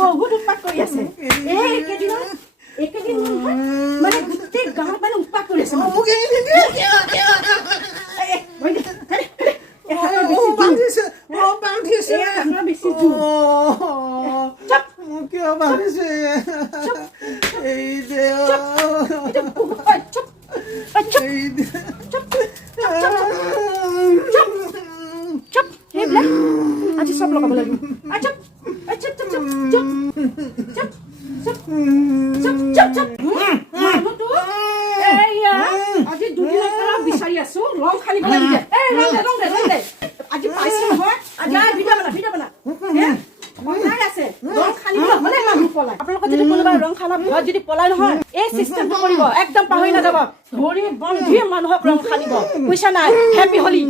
বহুত উৎপাত কৰি আছে এইকেইদিন মানে গোটেই গাঁৱত মানে উৎপাত কৰি আছে আজি চব লগাব লাগিব আজি দুদিনৰ পৰা বিচাৰি আছো ৰং খালিব লাগিব আজি পাইছো নহয় ভিডিঅ' বনা আপোনালোকৰ যদি কোনোবা ৰং খালা ঘৰত যদি পলাই নহয় এই চিষ্টেমটো কৰিব একদম পাহৰি নাযাব ধৰি বন্ধি মানুহক ৰং খালিব বুজিছা নাই হেপী হলি